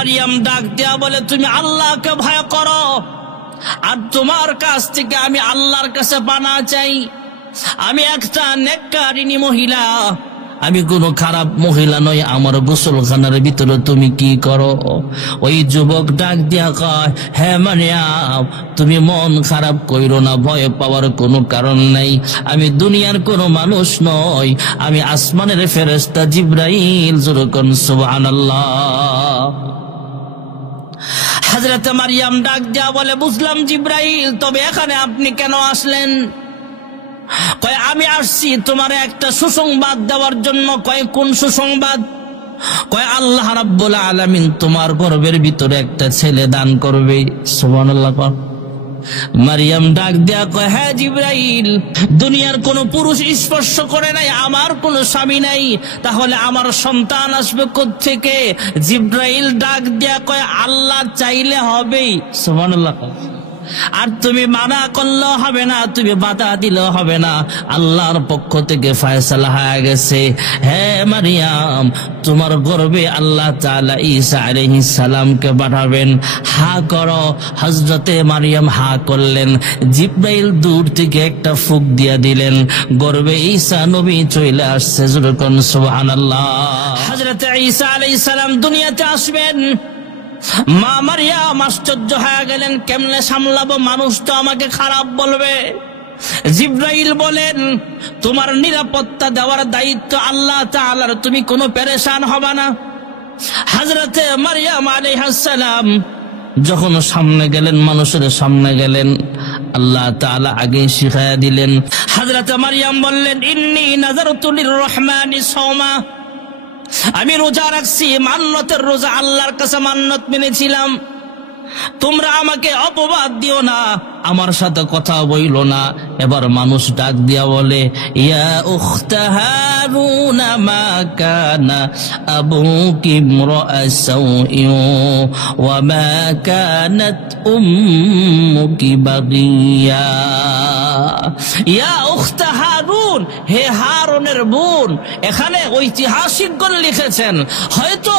মারিয়াম ডাক দেয়া বলে, তুমি আল্লাহকে ভয় করো, আর তোমার কাছ থেকে আমি আল্লাহর কাছে পানা চাই। আমি একটা নেককারিনী মহিলা, আমি কোনো খারাপ মহিলা নই। আমার গোসলখানার ভিতরে তুমি কি করো? ওই যুবক ডাক দিয়া কয়, হ্যাঁ মারিয়াম, তুমি মন খারাপ কইরো না, ভয় পাওয়ার কোনো কারণ নাই। আমি দুনিয়ার কোনো মানুষ নই, আমি আসমানের ফেরেশতা জিবরাইল। যেরকম সুবহানাল্লাহ। হযরত মারিয়াম ডাক দিয়া বলে, বুঝলাম জিবরাইল, তবে এখানে আপনি কেন আসলেন? কয়, আমি আসছি তোমার একটা সুসংবাদ দেওয়ার জন্য। কয়, কোন সুসংবাদ? কয়, আল্লাহ রাব্বুল আলামিন তোমার গর্ভের ভিতরে একটা ছেলে দান করবে। সুবহানাল্লাহ। মারিয়াম ডাক দেয়া কয়, হ্যাঁ জিবরাইল, দুনিয়ার কোন পুরুষ স্পর্শ করে নাই, আমার কোন স্বামী নাই, তাহলে আমার সন্তান আসবে কোত্থেকে? জিবরাইল ডাক দেয়া কয়, আল্লাহ চাইলে হবেই। সুবহানাল্লাহ। আর তুমি মানা করলেও হবে না, তুমি বাধা দিলেও হবে না, আল্লাহর পক্ষ থেকে ফয়সালা হয়ে গেছে। হ্যাঁ মারিয়াম, তোমার গর্ভে আল্লাহ তাআলা ঈসা আলাইহিস সালামকে পাঠাবেন। হা করো। হযরতে মারিয়াম হা করলেন। জিবরাইল দূর থেকে একটা ফুঁক দিয়া দিলেন, গর্ভে ঈসা নবী চলে আসছে। যেরকম সুবহানাল্লাহ। হযরতে ঈসা আলাইহিস সালাম দুনিয়াতে আসবেন। মা মারিয়াম আশ্চর্য হয়ে গেলেন, কেমনে সামলাবো? মানুষ তো আমাকে খারাপ বলবে। জিবরাইল বলেন, তোমার নিরাপত্তা দেওয়ার দায়িত্ব আল্লাহ তাআলার, তুমি কোনো পেরেশান হবা না। হযরতে মারিয়াম আলাইহিস সালাম যখন সামনে গেলেন, মানুষের সামনে গেলেন, আল্লাহ তাআলা আগে শিখায়া দিলেন। হযরতে মারিয়াম বললেন, ইন্নী নাযারতু লির-রহমানি সাওমা, আমি রোজা রাখছি, মান্নতের রোজা, আল্লাহর কাছে মান্নত মেনেছিলাম। তোমরা আমাকে অপবাদ দিও না, আমার সাথে কথা বইলো না। এবার মানুষ ডাক দিয়া বলে, ইয়া উখতা হারুন মা কানা আবুকি ইমরা'a সাউইন ওয়া মা কানাত উম্মুকি বাগিয়া। ইয়া উখতা হারুন, হে হারুনের বোন। এখানে ঐতিহাসিকগণ লিখেছেন, হয়তো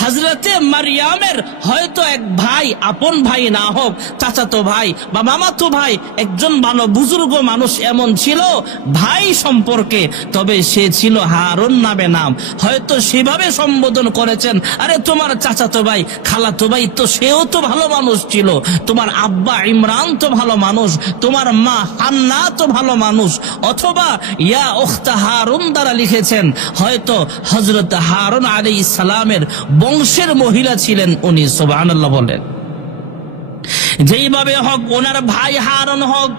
হযরতে মারিয়ামের হয়তো এক ভাই, আপন ভাই না হোক, চাচাতো ভাই বা মামাতো ভাই, একজন ভালো বুজুর্গ মানুষ এমন ছিল ভাই সম্পর্কে, তবে সে ছিল হারুন নামে নাম। হয়তো সেভাবে সম্বোধন করেছেন, আরে তোমার চাচাতো ভাই, খালাতো ভাই তো সেও তো ভালো মানুষ ছিল, তোমার আব্বা ইমরান তো ভালো মানুষ, তোমার মা হান্না তো ভালো মানুষ। অথবা ইয়া উখতা হারুন দ্বারা লিখেছেন, হয়তো হযরত হারুন আলাইহিস সালামের বংশের মহিলা ছিলেন উনি। সুবহানাল্লাহ বলেন। যেইভাবে হোক, ওনার ভাই হারুন হোক,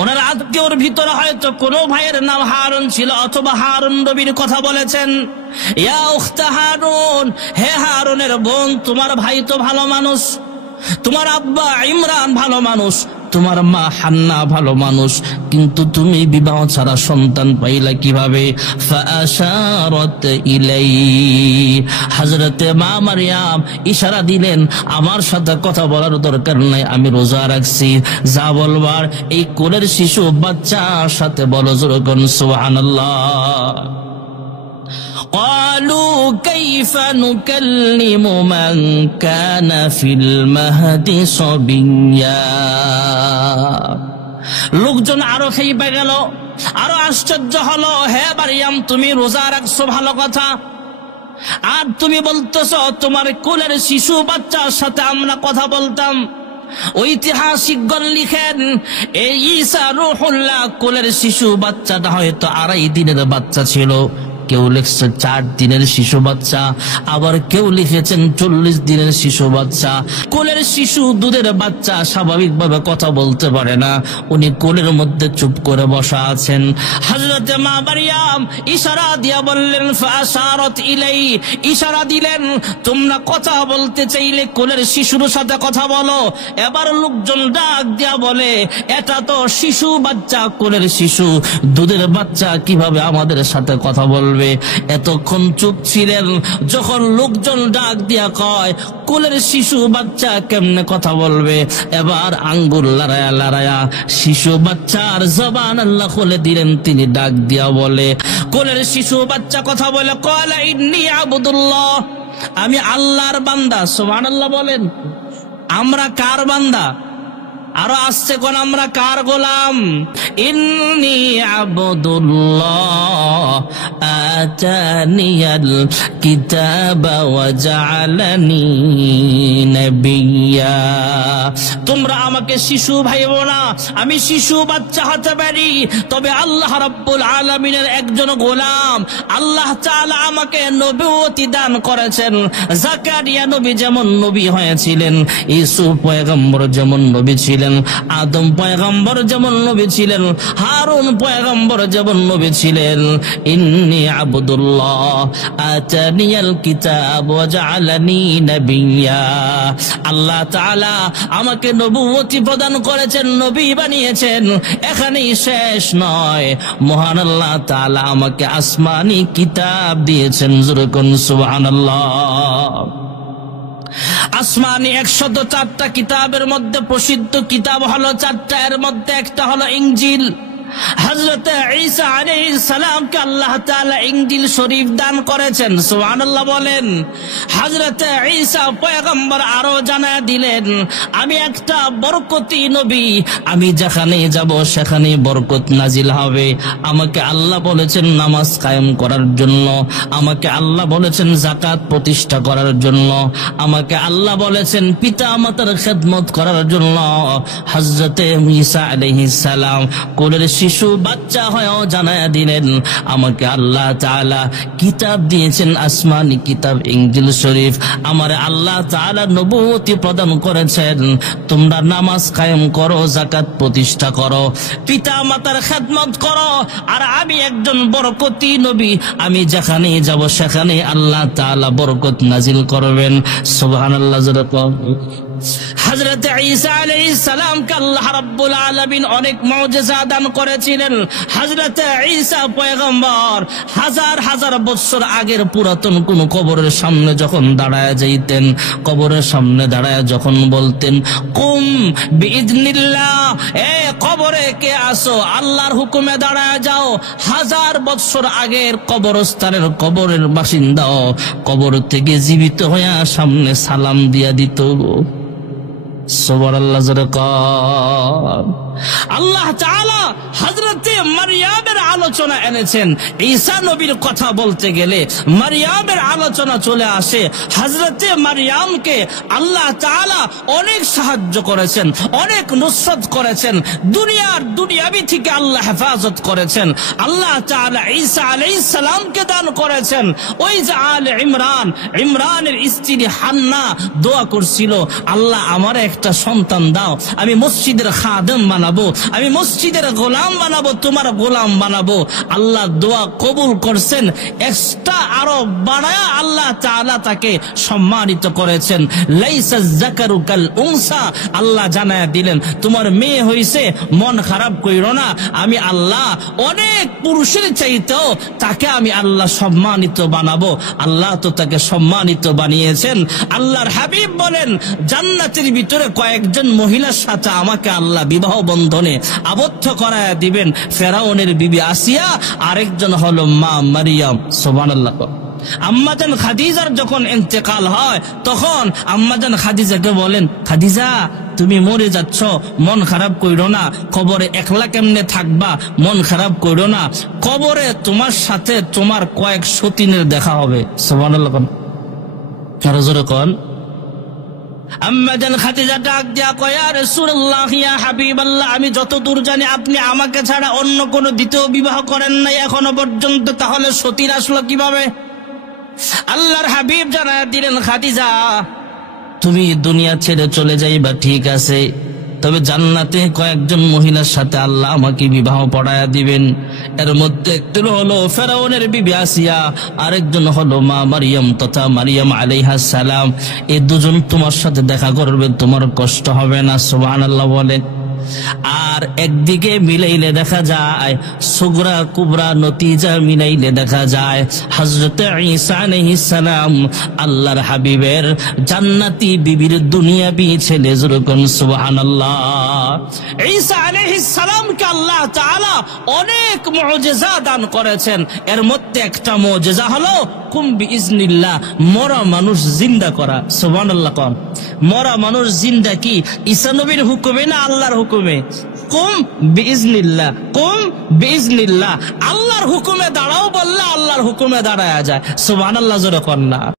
ওনার আত্মীয়র ভিতরে হয়তো কোনো ভাইয়ের নাম হারুন ছিল, অথবা হারুন নবীর কথা বলেছেন। ইয়া উখতা হারুন, হে হারুনের বোন, তোমার ভাই তো ভালো মানুষ, তোমার আব্বা ইমরান ভালো মানুষ, তোমার মা হান্না ভালো মানুষ, কিন্তু তুমি বিবাহ ছাড়া সন্তান পাইলা কিভাবে? ফাআশারাত ইলাইহি, হযরতে মা মারিয়াম ইশারা দিলেন, আমার সাথে কথা বলার দরকার নাই, আমি রোজা রাখছি, যা বলবার এই কোলের শিশু বাচ্চার সাথে বলো। যেরকম সুবহানাল্লাহ। قالوا كيف نكلم من كان في المهد صبيا। লোকজন আরো খেয়ে গেল, আরো আশ্চর্য হলো। হে মারিয়াম, তুমি রোজা রাখছো ভালো কথা, আর তুমি বলতেছো তোমার কোলের শিশু বাচ্চার সাথে আমরা কথা বলতাম। ঐতিহাসিকগণ লিখেন, এই ঈসা রূহুল্লাহ কোলের শিশু বাচ্চাটা হয়তো 2.5 দিনের বাচ্চা ছিল, কেউ লিখছে 4 দিনের শিশু বাচ্চা, আবার কেউ লিখেছেন 40 দিনের শিশু বাচ্চা। কোলের শিশু, দুধের বাচ্চা স্বাভাবিকভাবে কথা বলতে পারে না, উনি কোলের মধ্যে চুপ করে বসা আছেন। হযরতে মা মারিয়াম ইশারা দিয়া বললেন, ফাআশারাত ইলাইহি, ইশারা দিলেন, তোমরা কথা বলতে চাইলে কোলের শিশুর সাথে কথা বলো। এবার লোকজন ডাক দিয়া বলে, এটা তো শিশু বাচ্চা, কোলের শিশু, দুধের বাচ্চা কিভাবে আমাদের সাথে কথা বলবে? এতক্ষণ চুপ ছিলেন, যখন লোকজন ডাক দিয়া কয় কোলের শিশু বাচ্চা কেমনে কথা বলবে, এবার আঙ্গুল লড়ায়া লড়ায়া শিশু বাচ্চার জবান আল্লাহ খুলে দিলেন। তিনি ডাক দিয়া বলে, কোলের শিশু বাচ্চা কথা বলে, ক্বালা ইন্নী আবদুল্লাহ, আমি আল্লাহর বান্দা। সুবহানাল্লাহ বলেন। আমরা কার বান্দা? আরো আসছে কোন আমরা কার গোলাম? ইন্নী আবদুল্লাহ আতানিয়াল কিতাবা ওয়া জাআলানি নবিয়্যা। তোমরা আমাকে শিশু ভাইবো না, আমি শিশু বাচ্চা হতে পারি, তবে আল্লাহ রাব্বুল আলামিনের একজন গোলাম। আল্লাহ তাআলা আমাকে নবুয়তি দান করেছেন। জাকারিয়া নবী যেমন নবী হয়েছিলেন, ইউসুফ পয়গম্বর যেমন নবী ছিলেন, আদম পয়গম্বর যেমন নবী ছিলেন, হারুন পয়গম্বর যেমন নবী ছিলেন। ইন্নী আবদুল্লাহ আতানিয়াল কিতাব ওয়া জাআলানি নবিয়্যা। আল্লাহ তাআলা আমাকে নবুয়তি প্রদান করেছেন, নবী বানিয়েছেন। এখানেই শেষ নয়, মহান আল্লাহ তাআলা আমাকে আসমানি কিতাব দিয়েছেন। জোরে কোন সুবহানাল্লাহ। আসমানি 104টা কিতাবের মধ্যে প্রসিদ্ধ কিতাব হলো 4টা, এর মধ্যে একটা হলো ইনজিল। হযরত ঈসা আলাইহিস সালামকে আল্লাহ তাআলা ইনজিল শরীফ দান করেছেন। সুবহানাল্লাহ বলেন। হযরত ঈসা পয়গম্বর আরো জানায় দিলেন, আমি একটা বরকতি নবী, আমি যেখানে যাব সেখানে বরকত নাজিল হবে। আমাকে আল্লাহ বলেছেন নামাজ কায়েম করার জন্য, আমাকে আল্লাহ বলেছেন যাকাত প্রতিষ্ঠা করার জন্য, আমাকে আল্লাহ বলেছেন পিতা মাতার খেদমত করার জন্য। হযরত ঈসা আলাইহিস সালাম কোলের শিশু বাচ্চা হয়েও জানায়া দিলেন, আমাকে আল্লাহ তাআলা কিতাব দিয়েছেন, আসমানি কিতাব ইনজিল শরীফ। আমারে আল্লাহ তাআলা নবুয়তি প্রদান করেছেন, তোমরা নামাজ কায়েম করো, যাকাত প্রতিষ্ঠা করো, পিতা মাতার খেদমত করো। আর আমি একজন বরকতি নবী, আমি যেখানে যাব সেখানে আল্লাহ তাআলা বরকত নাজিল করবেন। সুবহানাল্লাহ। হযরত ঈসা আলাইহিস সালামকে আল্লাহ রাব্বুল আলামিন অনেক মুজিজা দান করেছিলেন। হযরত ঈসা পয়গম্বর হাজার হাজার বছর আগের পুরাতন কোন কবরের সামনে যখন দাঁড়ায় যাইতেন, কবরের সামনে দাঁড়ায় যখন বলতেন কুম বিইذনিল্লাহ, এ কবরে কে আসো, আল্লাহর হুকুমে দাঁড়ায় যাও। হাজার বছর আগের কবরস্থানের কবরের বাসিন্দাও কবর থেকে জীবিত হয়ে সামনে সালাম দিয়া দিত। সুবহানাল্লাহ। আল্লাহ তাআলা হযরতে মারইয়ামের আলোচনা এনেছেন। ঈসা নবীর কথা বলতে গেলে মারইয়ামের আলোচনা চলে আসে। হযরতে মারইয়ামকে আল্লাহ তাআলা অনেক সাহায্য করেছেন, অনেক নুসরত করেছেন, দুনিয়াবি থেকে আল্লাহ হেফাজত করেছেন। আল্লাহ তাআলা ঈসা আলাইহিস সালামকে দান করেছেন। ওই যে আলে ইমরানের স্ত্রী হান্না দোয়া করছিল, আল্লাহ আমার একটা সন্তান দাও, আমি মসজিদের খাদেম বানাবো, আমি মসজিদের গোলাম বানাবো, তোমার গোলাম বানাবো। আল্লাহ দোয়া কবুল করছেন, এক্সট্রা আরো বানায়া আল্লাহ তাআলা তাকে সম্মানিত করেছেন। লাইসা যাকারু কাল উনসা, আল্লাহ জানায়া দিলেন তোমার মেয়ে হইছে, মন খারাপ কইরো না, আমি আল্লাহ অনেক পুরুষের চাইতেও তাকে আমি আল্লাহ সম্মানিত বানাবো। আল্লাহ তো তাকে সম্মানিত বানিয়েছেন। আল্লাহর হাবিব বলেন জান্নাতের ভিতরে কয়েকজন মহিলার সাথে আমাকে আল্লাহ বিবাহ বন্ধনে আবদ্ধ করায়া দিবেন। ফেরাউনের বিবি আসিয়া, আরেকজন হলো মা মারিয়াম। সুবহানাল্লাহ। আম্মাজান খাদিজার যখন ইন্তেকাল হয় তখন আম্মাজান খাদিজাকে বলেন, খাদিজা তুমি মরে যাচ্ছ, মন খারাপ কইরো না, কবরে একলা কেমনে থাকবা, মন খারাপ কইরো না, কবরে তোমার সাথে তোমার কয়েক সতীনের দেখা হবে। সুবহানাল্লাহ। আরো জোরে কোন। আম্মাজান খাদিজা ডাক দিয়া কয়, ইয়া রাসূলুল্লাহ, ইয়া হাবিবাল্লাহ, আমি যতদূর জানি আপনি আমাকে ছাড়া অন্য কোনো দ্বিতীয় বিবাহ করেন নাই এখনো পর্যন্ত, তাহলে সতীর আসলো কিভাবে? আল্লাহর হাবিব জানায়া দিলেন, খাদিজা তুমি দুনিয়া ছেড়ে চলে যাইবা ঠিক আছে, তবে জান্নাতে কয়েকজন মহিলার সাথে আল্লাহ আমাকে বিবাহ পড়ায়া দিবেন। এর মধ্যে একজন হলো ফেরাউনের বিবি আসিয়া, আরেকজন হলো মা মারিয়াম তথা মারিয়াম আলাইহাস সালাম। এই দুজন তোমার সাথে দেখা করবে, তোমার কষ্ট হবে না। সুবহানাল্লাহ বলেন। আর একদিকে মিলাইলে দেখা যায় সুগরা কুবরা নতিজা মিলাইলে দেখা যায় হযরত ঈসা আলাইহিস সালাম আল্লাহর হাবিবের জান্নাতি বিবির দুনিয়াবি ছেলে। যেরকম সুবহানাল্লাহ। ঈসা আলাইহিস সালামকে আল্লাহ তাআলা অনেক মুজিজা দান করেছেন। এর মধ্যে একটা মুজিজা হলো কুম বিইজনিল্লাহ, মরা মানুষ জিন্দা করা। সুবহানাল্লাহ। কোন মরা মানুষ জিন্দা কি ঈসা নবীর হুকুমে না আল্লাহর হুকুমে? কুম বিইজনিল্লাহ, কুম বিইজনিল্লাহ। আল্লাহর হুকুমে দাঁড়াও বললে আল্লাহর হুকুমে দাঁড়ায়া যায়। সুবহানাল্লাহ জোরে কোন না।